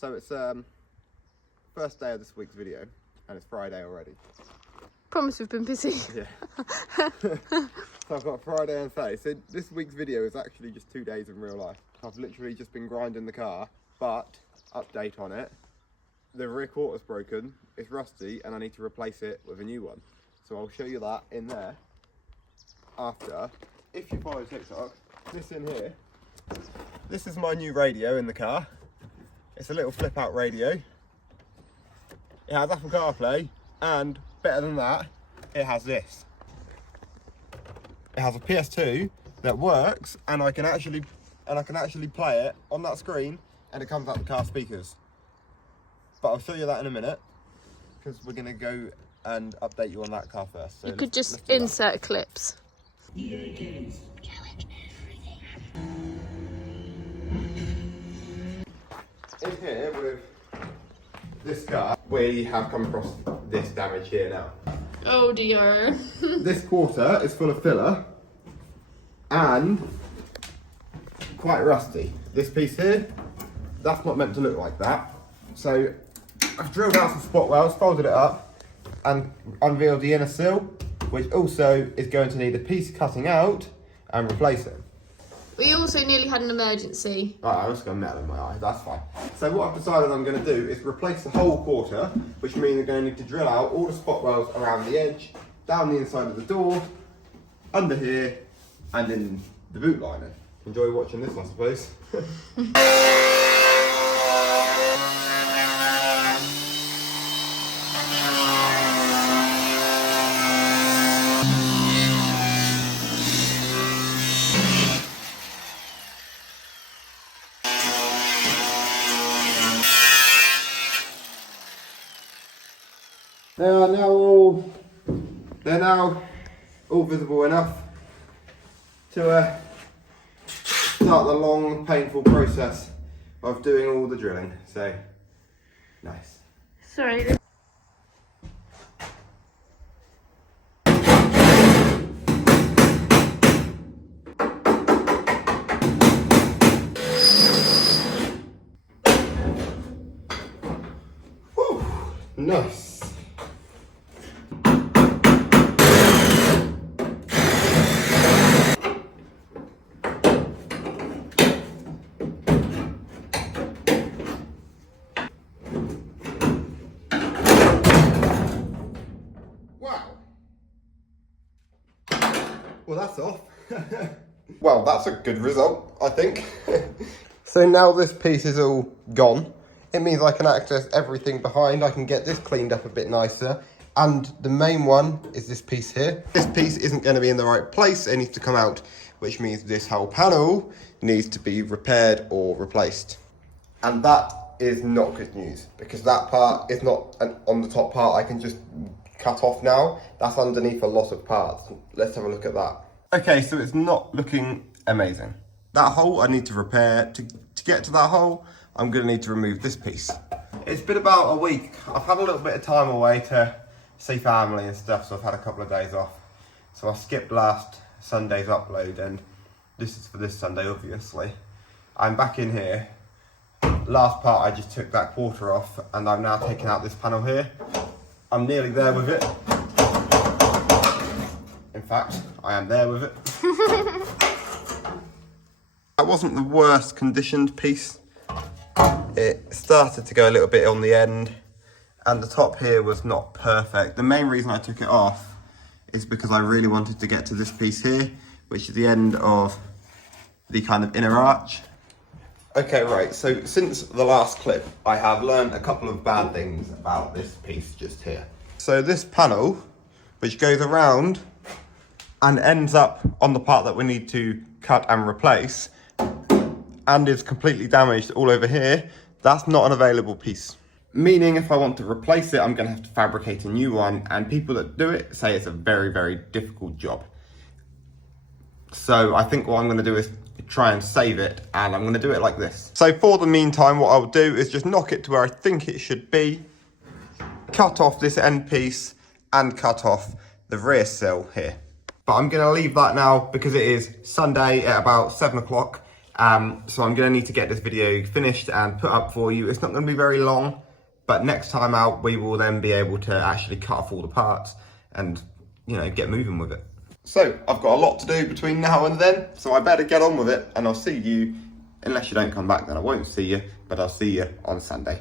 So it's first day of this week's video, and it's Friday already. Promise we've been busy. Yeah. So I've got Friday and Saturday. So this week's video is actually just 2 days in real life. I've literally just been grinding the car, but update on it. The rear quarter's broken, it's rusty, and I need to replace it with a new one. So I'll show you that in there after. If you follow TikTok, this in here, this is my new radio in the car. It's a little flip out radio. It has Apple CarPlay, and better than that, it has this. It has a PS2 that works, and I can actually play it on that screen, and it comes out the car speakers. But I'll show you that in a minute, because we're gonna go and update you on that car first. So you could just insert clips. In here with this car, we have come across this damage here now. Oh dear. This quarter is full of filler and quite rusty. This piece here, that's not meant to look like that. So I've drilled out some spot welds, folded it up and unveiled the inner sill, which also is going to need a piece cutting out and replacing. We also nearly had an emergency. Right, I'm just got metal in my eye, that's fine. So what I've decided I'm going to do is replace the whole quarter, which means I'm going to need to drill out all the spot welds around the edge, down the inside of the door, under here, and in the boot liner. Enjoy watching this, I suppose. They're now all visible enough to start the long, painful process of doing all the drilling. So, nice. Sorry. Whew, nice. Well, that's off. Well, that's a good result, I think. So now this piece is all gone. It means I can access everything behind. I can get this cleaned up a bit nicer. And the main one is this piece here. This piece isn't going to be in the right place. It needs to come out, which means this whole panel needs to be repaired or replaced. And that is not good news, because that part is not on the top part I can just cut off now. That's underneath a lot of parts. Let's have a look at that. Okay, so it's not looking amazing. That hole I need to repair. To get to that hole, I'm gonna need to remove this piece. It's been about a week. I've had a little bit of time away to see family and stuff, so I've had a couple of days off. So I skipped last Sunday's upload, and this is for this Sunday, obviously. I'm back in here. Last part, I just took that quarter off, and I'm now taking out this panel here. I'm nearly there with it. In fact, I am there with it. That wasn't the worst conditioned piece. It started to go a little bit on the end, and the top here was not perfect. The main reason I took it off is because I really wanted to get to this piece here, which is the end of the kind of inner arch. Okay, right, so since the last clip, I have learned a couple of bad things about this piece just here. So this panel, which goes around and ends up on the part that we need to cut and replace, and is completely damaged all over here, that's not an available piece. Meaning if I want to replace it, I'm gonna have to fabricate a new one, and people that do it say it's a very, very difficult job. So I think what I'm gonna do is try and save it, and I'm going to do it like this. So for the meantime, what I'll do is just knock it to where I think it should be, cut off this end piece, and cut off the rear sill here. But I'm going to leave that now because it is Sunday at about 7 o'clock, So I'm going to need to get this video finished and put up for you. It's not going to be very long, but next time out we will then be able to actually cut off all the parts and, you know, get moving with it. So I've got a lot to do between now and then, so I better get on with it, and I'll see you, unless you don't come back then I won't see you, but I'll see you on Sunday.